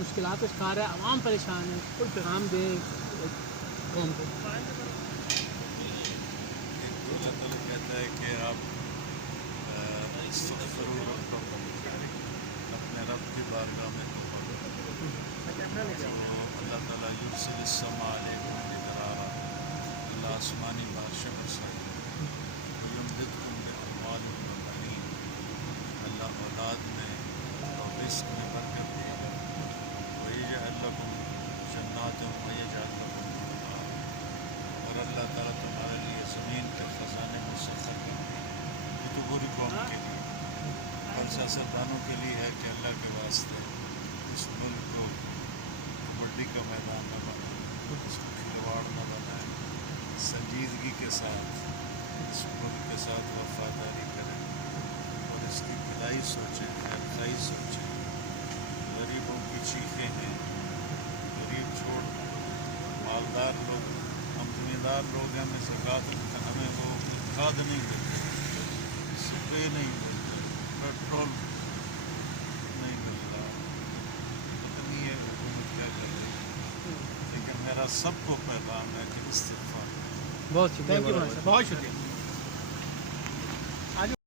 مشکلات کا شکار ہے، عوام پریشان ہے، کوئی پیغام دے قوم کو. اللہ تعالیٰ کہتا ہے کہ آپ استغفروا ربکم، اپنے رب کی بارگاہ میں توبہ کرو. تو اللہ تعالیٰ یرسل السماء علیکم مدرارا، اللہ آسمانی بارشیں برسائے گا. ویمددکم باموال وبنین، اللہ اولاد میں اور رزق میں برکت دے گا. ویجعل لکم جنات ویجعل لکم انہار، اور اللہ تعالیٰ تمہارے لیے زمین کے خزانے مسخر کر دیں. یہ تو پوری قوم کے لیے، ہر سیاستدانوں کے لیے ہے کہ اللہ کے واسطے اس ملک کو کبڈی کا میدان نہ بنائیں، اس کو کھلواڑ نہ بنائیں. سنجیدگی کے ساتھ اس ملک کے ساتھ وفاداری کریں اور اس کی بھلائی سوچیں، خیر خائی سوچیں. غریبوں کی چیخیں ہیں، غریب چھوڑ مالدار لوگ، ہم زمیندار لوگ ہیں، ہمیں زکوٰۃ ہمیں وہ کھاد نہیں ملتی، سپرے نہیں ملتے، پیٹرول نہیں ملتا. پتہ نہیں یہ حکومت کیا کر رہی ہے. لیکن میرا سب کو پیغام ہے کہ استغفار. بہت شکریہ، بہت شکریہ.